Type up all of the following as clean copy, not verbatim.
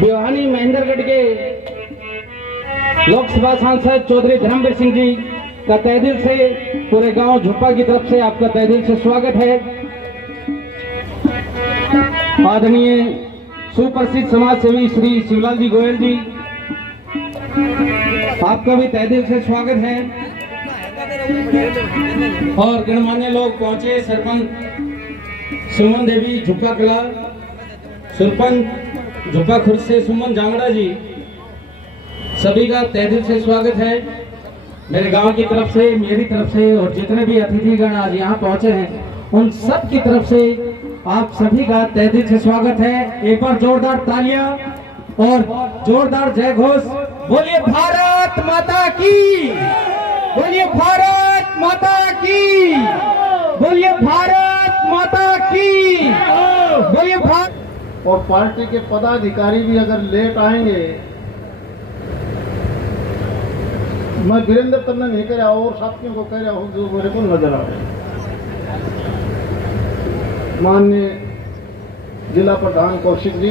भिवानी महेंद्रगढ़ के लोकसभा सांसद चौधरी धर्मवीर सिंह जी का तहे दिल से पूरे गांव झुप्पा की तरफ से आपका तहे दिल से स्वागत है। आदरणीय सुप्रसिद्ध समाज सेवी श्री शिवलाल जी गोयल जी, आपका भी तहे दिल से स्वागत है। और गणमान्य लोग पहुंचे, सरपंच सुमन देवी झुप्पा कला, सरपंच झुप्पा खुर्द से सुमन जांगड़ा जी, सभी का तहे दिल से स्वागत है। मेरे गांव की तरफ से, मेरी तरफ से और जितने भी अतिथिगण आज यहाँ पहुंचे हैं उन सब की तरफ से आप सभी का तहे दिल से स्वागत है। एक बार जोरदार तालियां और जोरदार जय घोष। बोलिए भारत माता की, बोलिए भारत माता की, बोलिए भारत माता की, बोलिए भारत। और पार्टी के पदाधिकारी भी अगर लेट आएंगे, मैं वीरेंद्र तन्ने नहीं कह रहा और साथियों को कह रहा हूँ जो मेरे को नजर आ रहे। माननीय जिला प्रधान कौशिक जी,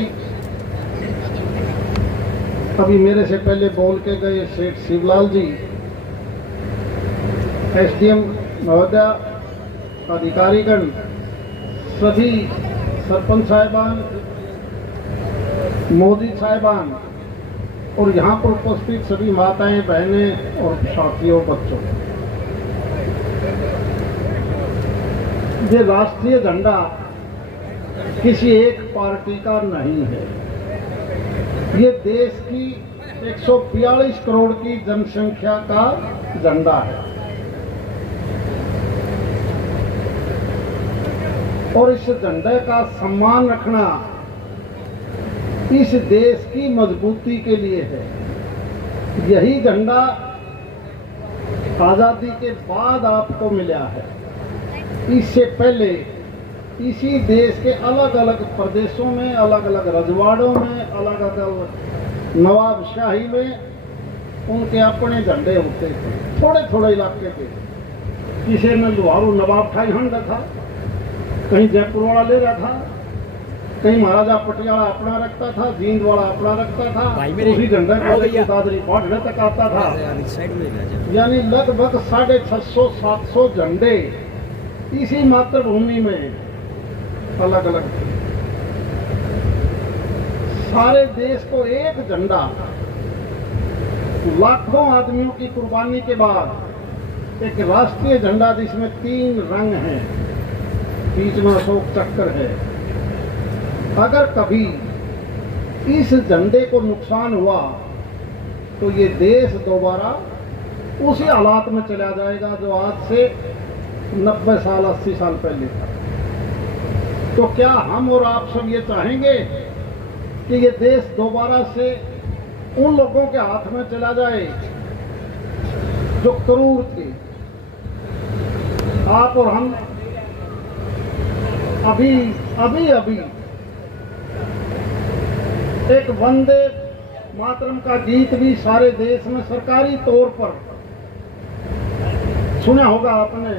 अभी मेरे से पहले बोल के गए सेठ शिवलाल जी, एसडीएम महोदय, अधिकारीगण, सभी सरपंच साहिबान, मोदी साहिबान और यहाँ पर उपस्थित सभी माताएं, बहनें और साथियों, बच्चों, ये राष्ट्रीय झंडा किसी एक पार्टी का नहीं है। ये देश की 142 करोड़ की जनसंख्या का झंडा है और इस झंडे का सम्मान रखना इस देश की मजबूती के लिए है। यही झंडा आजादी के बाद आपको मिला है। इससे पहले इसी देश के अलग अलग प्रदेशों में, अलग अलग रजवाड़ों में, अलग अलग नवाबशाही में उनके अपने झंडे होते थे। थोड़े थोड़े इलाके थे, किसी में लोहारू नवाब ठाई हंड था, कहीं जयपुर वाला ले रहा था, कहीं महाराजा पटियाला अपना रखता था, जींद वाला अपना रखता था, उसी झंडे को दादरी पाटने तक आता था। यानी लगभग 650-700 झंडे इसी मातृभूमि में अलग अलग थे। सारे देश को एक झंडा, लाखों आदमियों की कुर्बानी के बाद एक राष्ट्रीय झंडा जिसमें 3 रंग हैं, बीच में अशोक चक्र है। अगर कभी इस झंडे को नुकसान हुआ तो ये देश दोबारा उसी हालात में चला जाएगा जो आज से 90 साल 80 साल पहले था। तो क्या हम और आप सब ये चाहेंगे कि ये देश दोबारा से उन लोगों के हाथ में चला जाए जो क्रूर थे? आप और हम अभी एक वंदे मातरम का गीत भी सारे देश में सरकारी तौर पर सुना होगा आपने।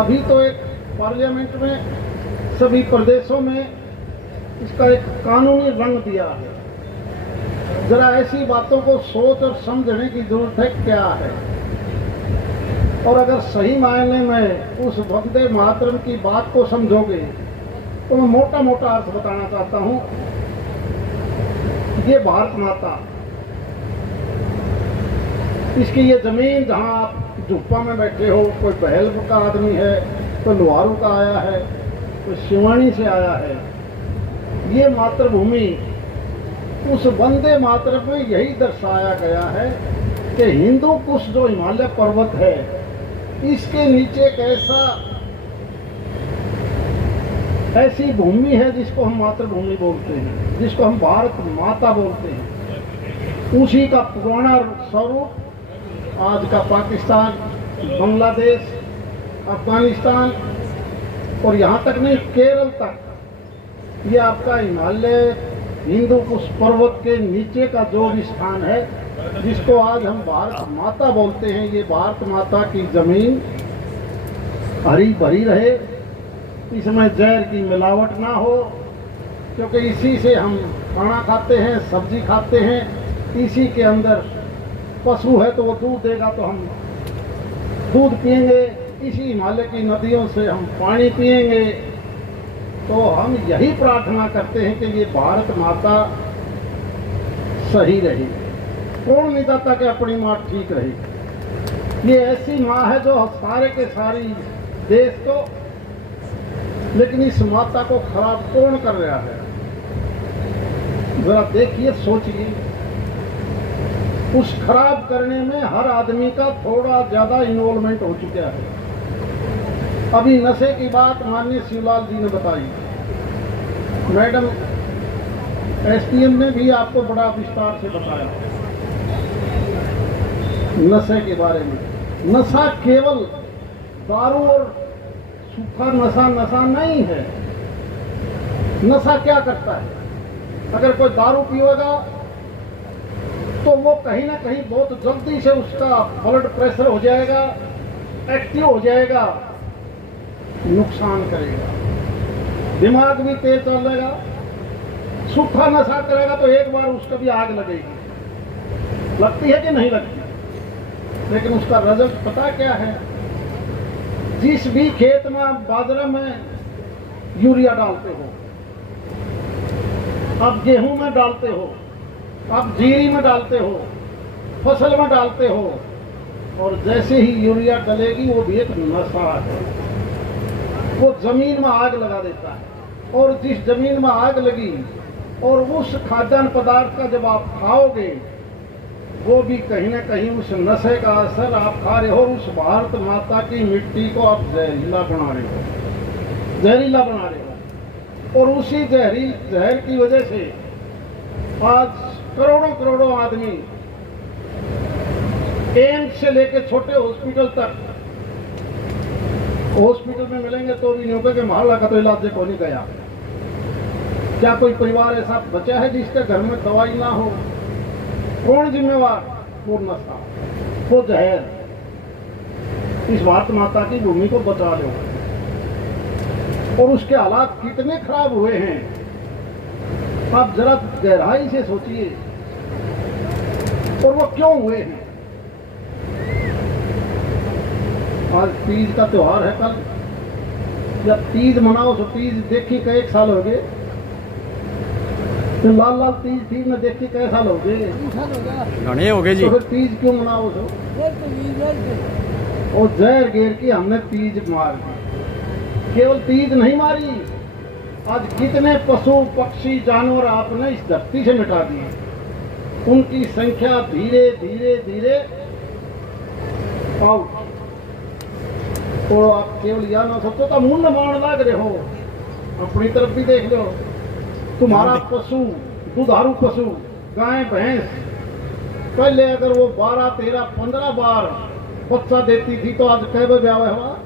अभी तो एक पार्लियामेंट में सभी प्रदेशों में इसका एक कानूनी रंग दिया है। जरा ऐसी बातों को सोच और समझने की जरूरत है क्या है। और अगर सही मायने में उस वंदे मातरम की बात को समझोगे तो मैं मोटा मोटा अर्थ बताना चाहता हूं। ये भारत माता, इसकी ये जमीन जहां आप झुप्पा में बैठे हो, कोई बहल का आदमी है, कोई लोहारू का आया है, कोई सिवानी से आया है, ये मातृभूमि उस वंदे मातरम में यही दर्शाया गया है कि हिंदू कुश जो हिमालय पर्वत है, इसके नीचे एक ऐसी भूमि है जिसको हम मातृभूमि बोलते हैं, जिसको हम भारत माता बोलते हैं। उसी का पुराना स्वरूप आज का पाकिस्तान, बांग्लादेश, अफगानिस्तान और यहाँ तक नहीं, केरल तक, ये आपका हिमालय हिंदू कुश पर्वत के नीचे का जो भी स्थान है, जिसको आज हम भारत माता बोलते हैं, ये भारत माता की जमीन हरी भरी रहे, इसमें जहर की मिलावट ना हो, क्योंकि इसी से हम खाना खाते हैं, सब्जी खाते हैं, इसी के अंदर पशु है तो वो दूध देगा तो हम दूध पिएंगे, इसी हिमालय की नदियों से हम पानी पिएंगे। तो हम यही प्रार्थना करते हैं कि ये भारत माता सही रही। कौन नहीं चाहता कि अपनी माँ ठीक रही। ये ऐसी माँ है जो सारे के सारी देश को, लेकिन इस माता को खराब कौन कर रहा है? जरा देखिए, सोचिए। उस खराब करने में हर आदमी का थोड़ा ज्यादा इन्वॉल्वमेंट हो चुका है। अभी नशे की बात माननीय शिवलाल जी ने बताई, मैडम एसडीएम ने भी आपको बड़ा विस्तार से बताया नशे के बारे में। नशा केवल दारू और सूखा नशा नशा नहीं है। नशा क्या करता है? अगर कोई दारू पिएगा तो वो कहीं ना कहीं बहुत जल्दी से उसका ब्लड प्रेशर हो जाएगा, एक्टिव हो जाएगा, नुकसान करेगा, दिमाग भी तेज चलेगा। सूखा नशा करेगा तो एक बार उसका भी आग लगेगी, लगती है कि नहीं लगती? लेकिन उसका रिजल्ट पता क्या है? जिस भी खेत में आप बाजरा में यूरिया डालते हो, आप गेहूं में डालते हो, आप जीरी में डालते हो, फसल में डालते हो, और जैसे ही यूरिया डलेगी वो भी एक नशा है। वो जमीन में आग लगा देता है, और जिस जमीन में आग लगी और उस खाद्यान्न पदार्थ का जब आप खाओगे, वो भी कहीं ना कहीं उस नशे का असर आप खा रहे हो। उस भारत माता की मिट्टी को आप जहरीला बना रहे हो, जहरीला बना रहे हो। और उसी जहर की वजह से आज करोड़ों करोड़ों आदमी एम्स से लेकर छोटे हॉस्पिटल तक, हॉस्पिटल में मिलेंगे तो भी नहीं होगा कि मोहल्ला का तो इलाज को नहीं गया। क्या कोई परिवार ऐसा बचा है जिसके घर में दवाई ना हो? कौन जिम्मेवार? वो नशा, वो जहर। इस भारत माता की भूमि को बचा लो। और उसके हालात कितने खराब हुए हैं, आप जरा गहराई से सोचिए। और वो क्यों हुए हैं? आज तीज का त्योहार है कल, जब तीज मनाओ तो तीज देखी कई एक साल हो गए, तो लाल लाल तीज थी में देखी कई साल हो गए, घने हो गए जी। तो फिर तीज क्यों मनाओ? तो और जहर घेर की हमने तीज मार दी। केवल तीज नहीं मारी, आज कितने पशु पक्षी जानवर आपने इस धरती से मिटा दिए। उनकी संख्या धीरे धीरे धीरे आउट। तो आप केवल यह ना सोचो तो मुंड मान लाग रहे हो, अपनी तरफ भी देख लो। तुम्हारा पशु, दुधारू पशु, गाय भैंस, पहले अगर वो 12, 13, 15 बार बच्चा देती थी तो आज कै बार ब्याह हुआ?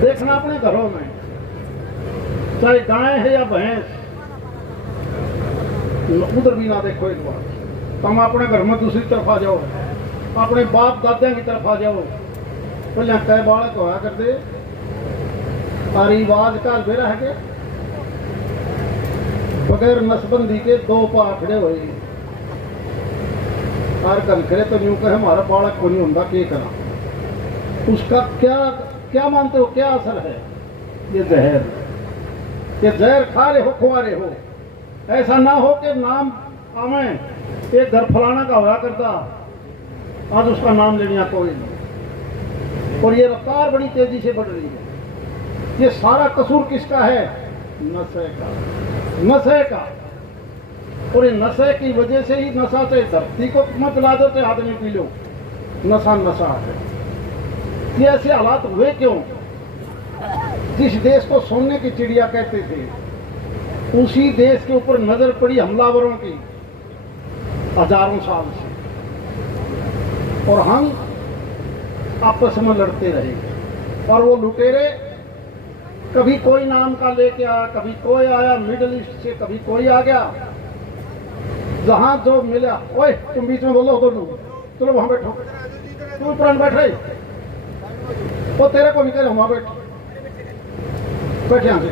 देखना अपने घरों में, चाहे गाय है या भैंस, उधर भी ना देखो एक बार। तुम अपने घर में दूसरी तरफ आ जाओ, अपने बाप दादा की तरफ आ जाओ। पहले कै बालक होया करते, रिवाज का बेरा है के बगैर नसबंदी के 2 पाखड़े हुए और कल करे तो यूं कहे हमारा बालक को नहीं होता, क्या करा? उसका क्या मानते हो, क्या असर है? ये जहर, ये जहर खा रहे हो, खुआ रहे हो। ऐसा ना हो कि नाम आवे, एक घर फलाना का होया करता, आज उसका नाम लेना कोई नहीं। और ये रफ्तार बड़ी तेजी से बढ़ रही है। ये सारा कसूर किसका है? नशे का, नशे का। और ये नशे की वजह से ही, नशा से धरती को मत ला दो तो आदमी पी लो, नशा नशा है। ये ऐसे हालात हुए क्यों? जिस देश को सोने की चिड़िया कहते थे, उसी देश के ऊपर नजर पड़ी हमलावरों की हजारों साल से, और हम आपस में लड़ते रहे। और वो लुटेरे कभी कोई नाम का लेके आया, कभी कोई आया मिडिल ईस्ट से, कभी कोई आ गया। जहां जो मिला, ओए तुम बीच में बोलो, चलो वहां बैठो, तुम पुरान बैठ रहे, वो तेरे को भी कह रहे वहां बैठ, बैठे यहां से।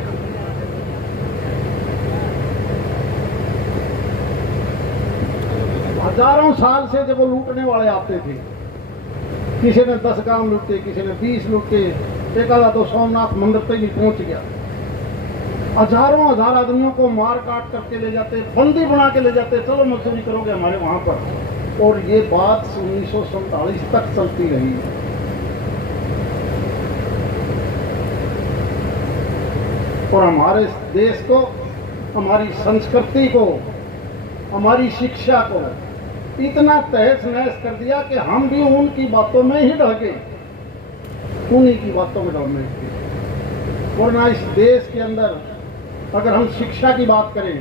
हजारों साल से जब वो लूटने वाले आते थे, किसी ने 10 गांव लूटे, किसी ने 20 लूटे, एक आधा तो सोमनाथ मंदिर तक ही पहुंच गया। हजारों हजार आदमियों को मार काट करके ले जाते, बंदी बना के ले जाते, चलो मजदूरी करोगे हमारे वहां पर। और ये बात 1947 तक चलती रही। और हमारे देश को, हमारी संस्कृति को, हमारी शिक्षा को इतना तहस नहस कर दिया कि हम भी उनकी बातों में ही ढल गए, उन्हीं की बातों में ढलने लगे। वरना इस देश के अंदर अगर हम शिक्षा की बात करें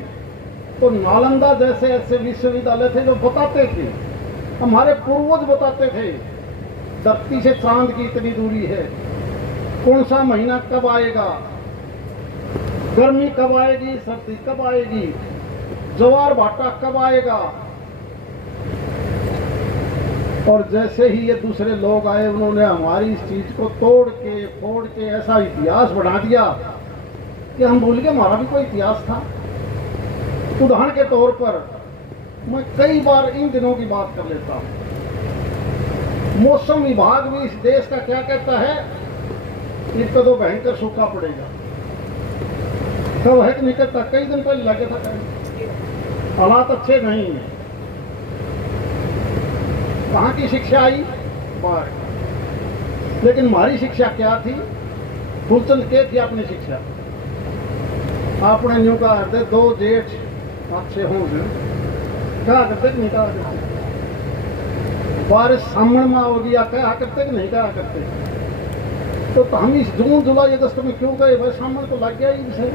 तो नालंदा जैसे ऐसे विश्वविद्यालय थे जो बताते थे, हमारे पूर्वज बताते थे, धरती से चांद की इतनी दूरी है, कौन सा महीना कब आएगा, गर्मी कब आएगी, सर्दी कब आएगी, ज्वार भाटा कब आएगा। और जैसे ही ये दूसरे लोग आए, उन्होंने हमारी इस चीज को तोड़ के फोड़ के ऐसा इतिहास बना दिया कि हम भूल गए हमारा भी कोई इतिहास था। उदाहरण के तौर पर मैं कई बार इन दिनों की बात कर लेता हूं। मौसम विभाग भी इस देश का क्या कहता है, इसका तो भयंकर सूखा पड़ेगा। कब है कि नहीं करता, कई दिन पहले लगे था कहीं, हालात अच्छे नहीं है। कहाँ की शिक्षा आई, बाहर। लेकिन हमारी शिक्षा क्या थी, फूलचंद के थी अपनी शिक्षा। आपने न्यू कहा करते 2 जेठ अच्छे होंगे, कहा करते कि नहीं कहा करते, बारिश सामने में होगी या कहा करते कि नहीं कहा करते। तो हम इस जून जुलाई अगस्त में क्यों गए भाई, सामने तो लग गया ही विषय।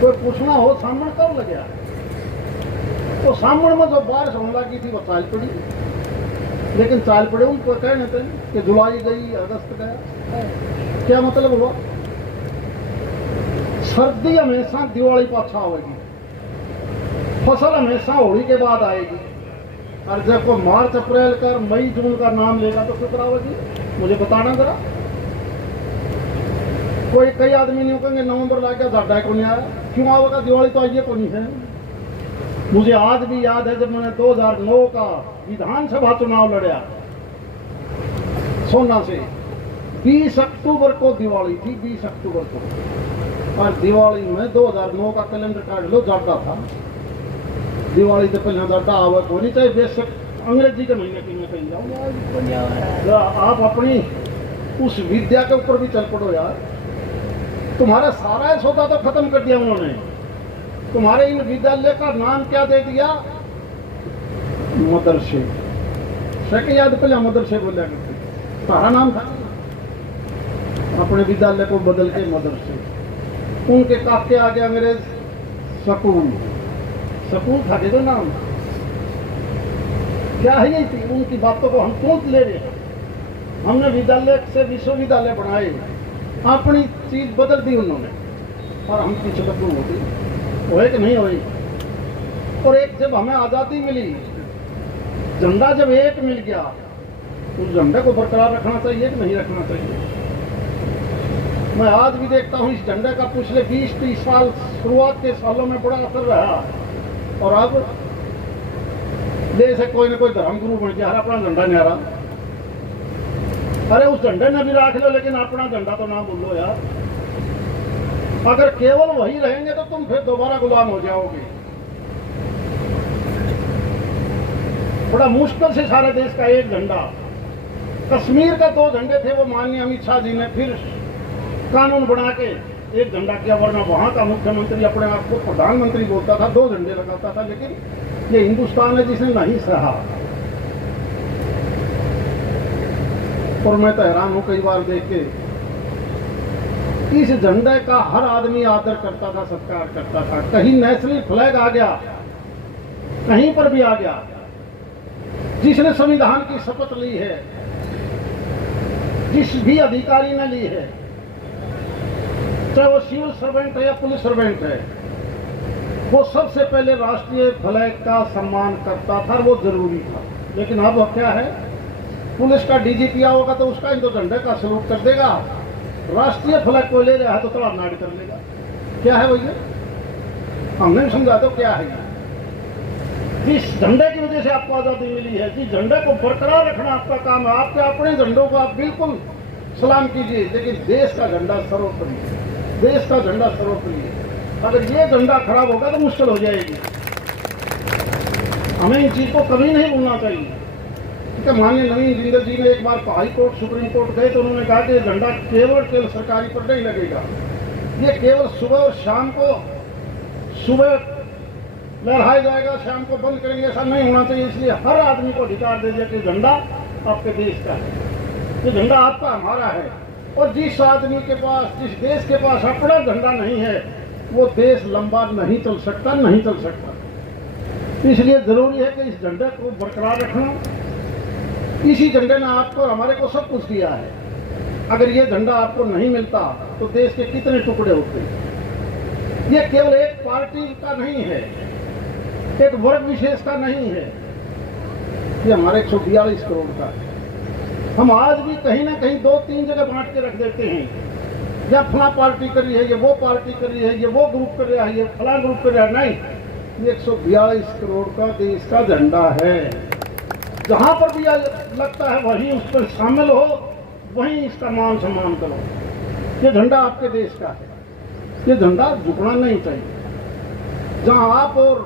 कोई पूछना हो सामने कब लग गया, तो सामने में जो बारिश होने लगी थी वो चाल पड़ी। लेकिन चाल पड़े उनको कहने थे कि जुलाई गई अगस्त गया, क्या मतलब हुआ। सर्दी हमेशा दिवाली पर अच्छा होगी, फसल हमेशा होली के बाद आएगी। और जब कोई मार्च अप्रैल कर मई जून का नाम लेगा तो शुक्र होगी, मुझे बताना जरा। कोई कई आदमी नहीं कहेंगे नवंबर लग गया झाड़ा को नहीं आया, क्यों आएगा, दिवाली तो आइए को नहीं है। मुझे आज भी याद है जब मैंने 2009 का विधानसभा चुनाव लड़ा सोना से, 20 अक्टूबर को दिवाली थी, 20 अक्टूबर को। और दिवाली में 2009 का कैलेंडर काट लो, जाता था दिवाली से पहले जाता आवक होनी चाहिए, बेशक अंग्रेजी के महीने की में कहीं जाओ। आप अपनी उस विद्या के ऊपर भी चल पड़ो यार। तुम्हारा सारा सौदा तो खत्म कर दिया उन्होंने। तुम्हारे इन विद्यालय का नाम क्या दे दिया, मदरसे। सके याद पहले मदरसे बोला करते, सारा नाम था। अपने विद्यालय को बदल के मदरसे। उनके काके आगे अंग्रेज स्कूल, स्कूल था दे दो नाम। क्या है ये थी, उनकी बातों को हम तोड़ ले रहे हैं। हमने विद्यालय से विश्वविद्यालय बनाए, अपनी चीज बदल दी उन्होंने, और हम पीछे बदलू होती हुए कि नहीं हुई। और एक जब हमें आजादी मिली, झंडा जब एक मिल गया, उस झंडे को बरकरार रखना चाहिए कि नहीं रखना चाहिए। मैं आज भी देखता हूँ इस झंडे का पिछले 20-30 साल शुरुआत के सालों में बड़ा असर रहा। और अब देश कोई ना कोई धर्मगुरु बन गया, अपना झंडा नहीं आ रहा। अरे उस झंडे ने भी रख लो, लेकिन अपना झंडा तो ना भूलो यार। अगर केवल वही रहेंगे तो तुम फिर दोबारा गुलाम हो जाओगे। बड़ा मुश्किल से सारे देश का एक झंडा, कश्मीर का 2 झंडे थे, वो माननीय अमित शाह जी ने फिर कानून बना के एक झंडा किया। वरना वहां का मुख्यमंत्री अपने आप को प्रधानमंत्री बोलता था, 2 झंडे लगाता था। लेकिन ये हिंदुस्तान है जिसने नहीं सहा। और मैं तो हैरान हूं कई बार देख के, इस झंडे का हर आदमी आदर करता था, सत्कार करता था। कहीं नेशनल फ्लैग आ गया, कहीं पर भी आ गया। जिसने संविधान की शपथ ली है, जिस भी अधिकारी ने ली है, चाहे वो सिविल सर्वेंट है या पुलिस सर्वेंट है, वो सबसे पहले राष्ट्रीय फ्लैग का सम्मान करता था, वो जरूरी था। लेकिन अब क्या है, पुलिस का डीजीपी होगा तो उसका इन तो झंडे का सलूट कर देगा, राष्ट्रीय फ्लैग को ले रहा है तो थोड़ा नाड़ कर लेगा। क्या है भैया, हमने भी समझा दो क्या है। जिस झंडे की वजह से आपको आज़ादी मिली है, जिस झंडे को बरकरार रखना आपका काम है, आपके अपने झंडों को आप बिल्कुल सलाम कीजिए, लेकिन देश का झंडा सर्वोपरि है, देश का झंडा सर्वोपरि है। अगर ये झंडा खराब होगा तो मुश्किल हो जाएगी। हमें इन चीज़ को कभी नहीं भूलना चाहिए। क्योंकि माननीय नवीन जिंदल जी ने एक बार हाई कोर्ट सुप्रीम कोर्ट गए तो उन्होंने कहा कि ये झंडा केवल सरकारी पर नहीं लगेगा, ये केवल सुबह और शाम को, सुबह लहराया जाएगा, शाम को बंद करेंगे, ऐसा नहीं होना चाहिए। इसलिए हर आदमी को अधिकार दे दिया कि झंडा आपके देश का है, ये झंडा आपका हमारा है। और जिस आदमी के पास, जिस देश के पास अपना झंडा नहीं है, वो देश लंबा नहीं चल सकता, नहीं चल सकता। इसलिए जरूरी है कि इस झंडे को बरकरार रखना। इसी झंडे ने आपको, हमारे को सब कुछ दिया है। अगर ये झंडा आपको नहीं मिलता तो देश के कितने टुकड़े होते। ये केवल एक पार्टी का नहीं है, एक वर्ग विशेष का नहीं है, ये हमारे 142 करोड़ का है। हम आज भी कहीं ना कहीं 2-3 जगह बांट के रख देते हैं, या फला पार्टी कर रही है, ये वो पार्टी कर रही है, ये वो ग्रुप कर रहा है, ये फला ग्रुप कर रहा है। नहीं, ये 142 करोड़ का देश का झंडा है। जहां पर भी लगता है वहीं उस पर शामिल हो, वहीं इसका मान सम्मान करो। ये झंडा आपके देश का है, ये झंडा झुकना नहीं चाहिए। जहां आप और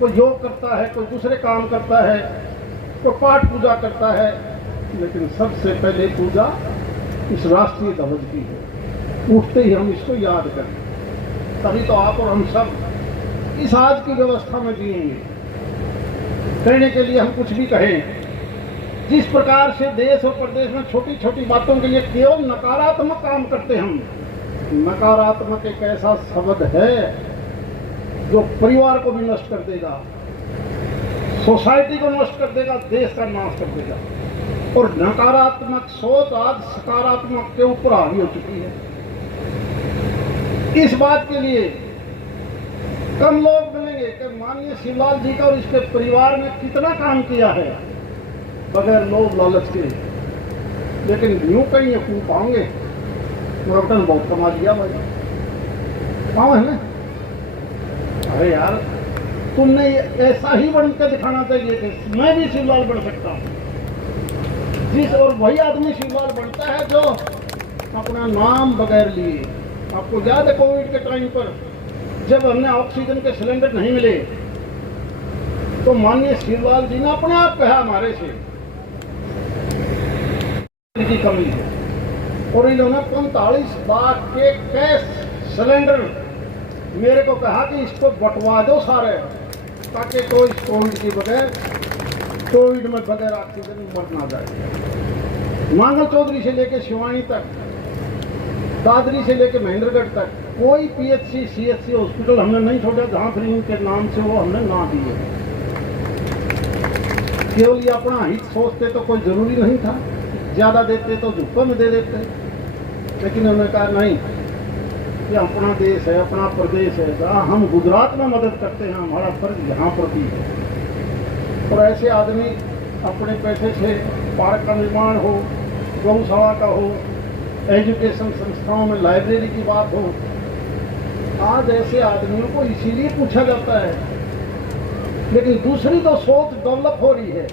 कोई योग करता है, कोई दूसरे काम करता है, कोई पाठ पूजा करता है, लेकिन सबसे पहले पूजा इस राष्ट्रीय ध्वज की है। उठते ही हम इसको याद करें, तभी तो आप और हम सब इस आज की व्यवस्था में जिएंगे। कहने के लिए हम कुछ भी कहें, जिस प्रकार से देश और प्रदेश में छोटी छोटी बातों के लिए केवल नकारात्मक काम करते हम। नकारात्मक एक ऐसा शब्द है जो परिवार को भी नष्ट कर देगा, सोसाइटी को नष्ट कर देगा, देश का नाश कर देगा। और नकारात्मक सोच आज सकारात्मक के ऊपर हावी हो चुकी है। इस बात के लिए कम लोग मिलेंगे कि माननीय शिवलाल जी का और इसके परिवार ने कितना काम किया है बगैर लोभ लालच के। लेकिन यूं कहीं खूब पाओगे, मुरब्बन बहुत कमा लिया भाई, पाओ है ना। अरे यार, तुमने ऐसा ही बन के दिखाना चाहिए कि मैं भी शिवलाल बन सकता हूँ। जिस और वही आदमी शिवलाल बनता है जो अपना नाम बगैर लिए। आपको याद है कोविड के टाइम पर जब हमने ऑक्सीजन के सिलेंडर नहीं मिले तो माननीय शिवलाल जी ने अपने आप कहा हमारे से की कमी है, और इन्होंने 45 लाख के कैश सिलेंडर मेरे को कहा कि इसको बंटवा दो सारे, ताकि कोई कोविड की बगैर, कोविड में बगैर ऑक्सीजन मर ना जाए। मांगल चौधरी से लेकर शिवानी तक, दादरी से लेकर महेंद्रगढ़ तक कोई पीएचसी सीएचसी हॉस्पिटल हमने नहीं छोड़ा जहां फ्री के नाम से वो हमने ना दिए। केवल ये अपना हित सोचते तो कोई जरूरी नहीं था, ज्यादा देते तो झुप्पे में दे देते। लेकिन उन्होंने कहा नहीं, ये अपना देश है, अपना प्रदेश है, जहाँ हम गुजरात में मदद करते हैं, हमारा फर्ज यहाँ पर भी है। और ऐसे आदमी अपने पैसे से पार्क का निर्माण हो, गौशाला का हो, एजुकेशन संस्थाओं में लाइब्रेरी की बात हो, आज ऐसे आदमियों को इसीलिए पूछा जाता है। लेकिन दूसरी तो सोच डेवलप हो रही है,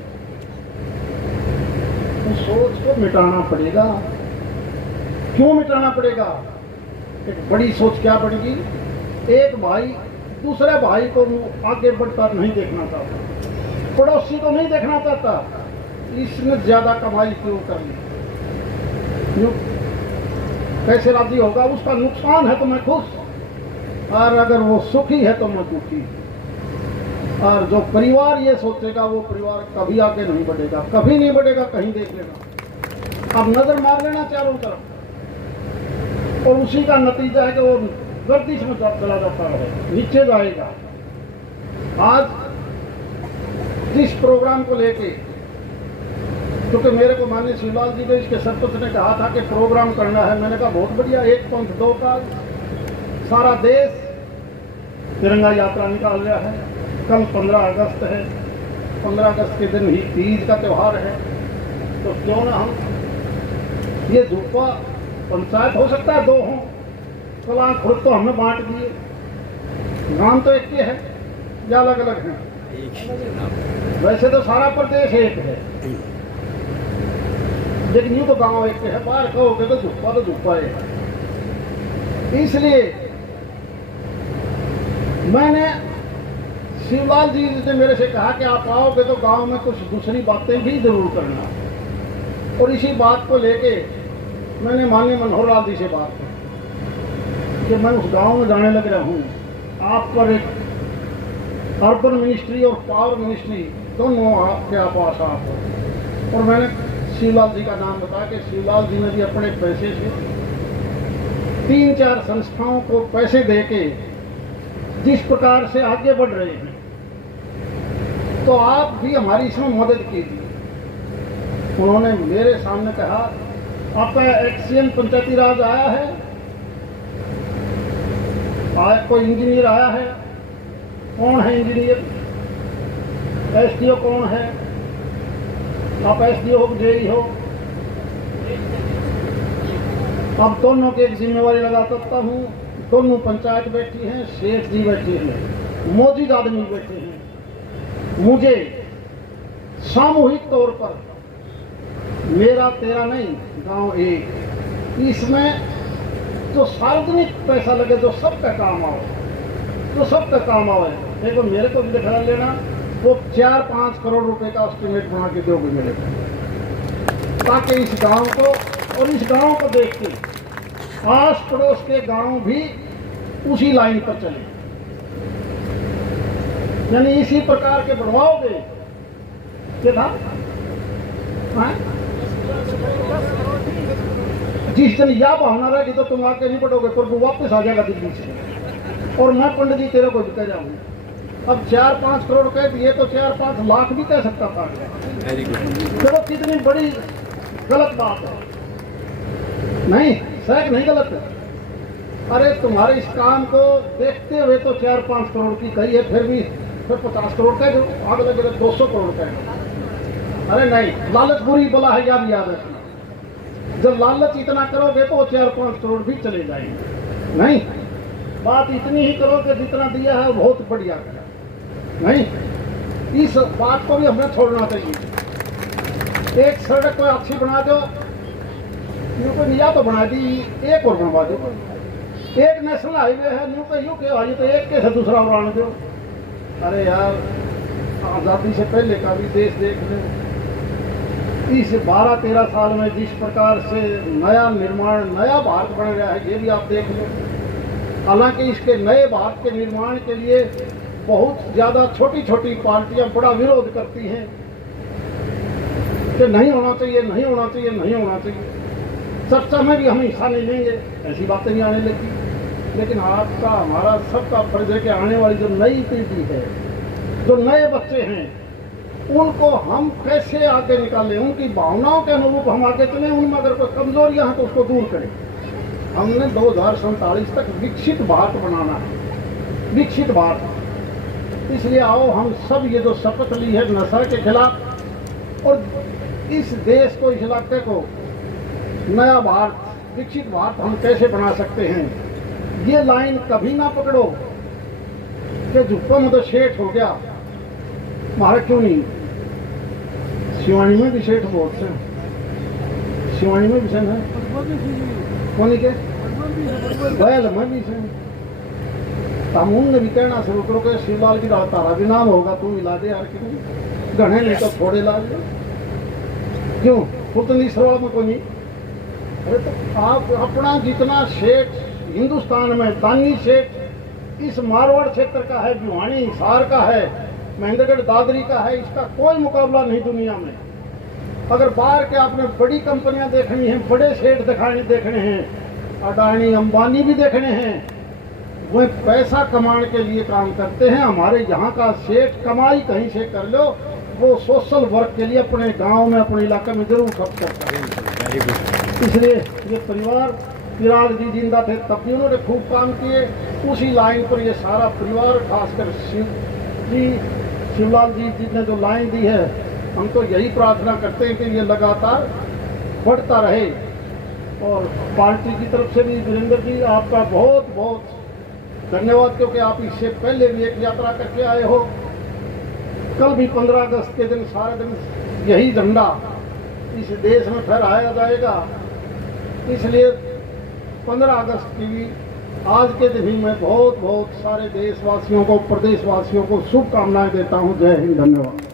उस सोच को मिटाना पड़ेगा। क्यों मिटाना पड़ेगा? एक बड़ी सोच क्या पड़ेगी? एक भाई दूसरे भाई को आगे बढ़ता नहीं देखना चाहता, पड़ोसी को नहीं देखना चाहता, इसने ज्यादा कमाई क्यों करनी, क्यों कैसे राजी होगा? उसका नुकसान है तो मैं खुश, और अगर वो सुखी है तो मैं दुखी। और जो परिवार ये सोचेगा वो परिवार कभी आगे नहीं बढ़ेगा, कभी नहीं बढ़ेगा। कहीं देख लेना, अब नजर मार लेना चारों तरफ, और उसी का नतीजा है कि वो गर्दिश में चला जाता है, नीचे जाएगा। आज जिस प्रोग्राम को लेके, क्योंकि मेरे को माननीय शिवलाल जी ने इसके सरपंच ने कहा था कि प्रोग्राम करना है, मैंने कहा बहुत बढ़िया, एक पंथ दो काज, सारा देश तिरंगा यात्रा निकाल रहा है। कल 15 अगस्त है, 15 अगस्त के दिन ही तीज का त्यौहार है, तो क्यों ना हम ये झुप्पा पंचायत हो सकता है 2 हों, कला खुद तो हमने बांट दिए, नाम तो एक ही है या अलग अलग हैं। एक ही जनाब। वैसे तो सारा प्रदेश एक है, लेकिन यूं तो गांव एक है। बाहर कहोगे तो धुप्पा है। इसलिए मैंने शिवलाल जी ने मेरे से कहा कि आप आओगे तो गांव में कुछ दूसरी बातें भी जरूर करना, और इसी बात को लेके मैंने माननीय मनोहर लाल जी से बात की कि मैं उस गांव में जाने लग रहा हूँ। आप पर एक अर्बन मिनिस्ट्री और पावर मिनिस्ट्री दोनों आपके पास आप हो। और मैंने शिवलाल जी का नाम बताया कि शिवलाल जी ने भी अपने पैसे से 3-4 संस्थाओं को पैसे देके जिस प्रकार से आगे बढ़ रहे हैं, तो आप भी हमारी इसमें मदद कीजिए। उन्होंने मेरे सामने कहा, आपका एक्सीएन पंचायती राज आया है, कोई इंजीनियर आया है? कौन है इंजीनियर? एसडीओ कौन है? आप एसडीओ हो, जेई हो? अब दोनों की एक जिम्मेवारी लगा सकता हूँ। दोनों पंचायत बैठी हैं, शेख जी बैठे हैं, मौजूद आदमी बैठे हैं। मुझे सामूहिक तौर पर, मेरा तेरा नहीं, गांव एक, इसमें जो सार्वजनिक पैसा लगे, जो सबका काम आओ, तो सबका काम आवे। देखो मेरे को भी दिखा लेना, वो 4-5 करोड़ रुपए का एस्टिमेट बना के दोगे मेरे को, ताकि इस गांव को और इस गांव को देख के आस पड़ोस के गांव भी उसी लाइन पर चले। यानी इसी प्रकार के बढ़वाओगे क्या था? जिस दिन यह भावना रहेगी तो तुम आगे नहीं बढ़ोगे, प्रभु वापस आ जाएगा दिल्ली से, और मैं पंडित जी तेरे को भी कह जाऊंगा। अब 4-5 करोड़ कह दिए तो 4-5 लाख भी कह सकता था। चलो कितनी बड़ी गलत बात है, नहीं सही नहीं गलत है। अरे तुम्हारे इस काम को देखते हुए तो 4-5 करोड़ की कही है, फिर 50 करोड़ कह दो, आगे लगे 200 करोड़ कह दो। अरे नहीं, लालच बुरी बला है, यह भी याद रखना। जब लालच इतना करोगे तो 4-5 करोड़ भी चले जाएंगे। नहीं, बात इतनी ही करोगे जितना दिया है बहुत बढ़िया करा। नहीं, इस बात को भी हमें छोड़ना चाहिए। एक सड़क को अच्छी बना दो, या तो बना दी, एक और बनवा दो। एक नेशनल हाईवे है, यूं के तो एक के से दूसरा बना दो। अरे यार, आज़ादी से पहले का भी देश देख लो। इस 12-13 साल में जिस प्रकार से नया निर्माण, नया भारत बन रहा है, ये भी आप देख लो। हालांकि इसके नए भारत के निर्माण के लिए बहुत ज़्यादा छोटी छोटी पार्टियां बड़ा विरोध करती हैं कि नहीं होना चाहिए, नहीं होना चाहिए, नहीं होना चाहिए। चर्चा में भी हम हिस्सा नहीं लेंगे, ऐसी बातें नहीं आने लगी। लेकिन आपका, हमारा सबका फर्ज है कि आने वाली जो नई पीढ़ी है, जो नए बच्चे हैं, उनको हम कैसे आगे निकालें, उनकी भावनाओं के अनुरूप हम आगे चलें। उनमें अगर कोई कमजोरियां हैं तो उसको दूर करें। हमने 2047 तक विकसित भारत बनाना है, विकसित भारत। इसलिए आओ हम सब ये जो शपथ ली है नशा के खिलाफ, और इस देश को, इस इलाके को नया भारत, विकसित भारत हम कैसे बना सकते हैं, ये लाइन कभी ना पकड़ो कि झुप्पा में तो सेठ हो गया, हमारा क्यों नहीं। शिवानी में भी सेठ बहुत से, शिवानी में भी सेठ है, कौन के बैल में भी से। तामून ने भी कहना शुरू करो कि शिवलाल की तारा भी नाम होगा, तू मिला दे यार, क्यों घने नहीं तो थोड़े ला दे, क्यों पुतनी सवाल में कोई। अरे तो आप अपना जितना सेठ हिंदुस्तान में, दानी सेठ इस मारवाड़ क्षेत्र का है, भिवानी हिसार का है, महेंद्रगढ़ दादरी का है, इसका कोई मुकाबला नहीं दुनिया में। अगर बाहर के आपने बड़ी कंपनियां देखनी हैं, बड़े सेठ देखने हैं, अडानी अंबानी भी देखने हैं, वो पैसा कमाने के लिए काम करते हैं। हमारे यहाँ का सेठ कमाई कहीं से कर लो, वो सोशल वर्क के लिए अपने गांव में, अपने इलाके में जरूर खर्च करता है। इसलिए ये परिवार, चिराग जी जिंदा थे तब भी उन्होंने खूब काम किए। उसी लाइन पर ये सारा परिवार, खासकर शिवलाल जी ने जो लाइन दी है, हम तो यही प्रार्थना करते हैं कि ये लगातार बढ़ता रहे। और पार्टी की तरफ से भी वीरेंद्र जी आपका बहुत बहुत धन्यवाद, क्योंकि आप इससे पहले भी एक यात्रा करके आए हो कल भी 15 अगस्त के दिन सारे दिन यही झंडा इस देश में फहराया जाएगा। इसलिए 15 अगस्त की भी आज के दिन भी मैं बहुत बहुत सारे देशवासियों को, प्रदेशवासियों को शुभकामनाएं देता हूं। जय हिंद, धन्यवाद।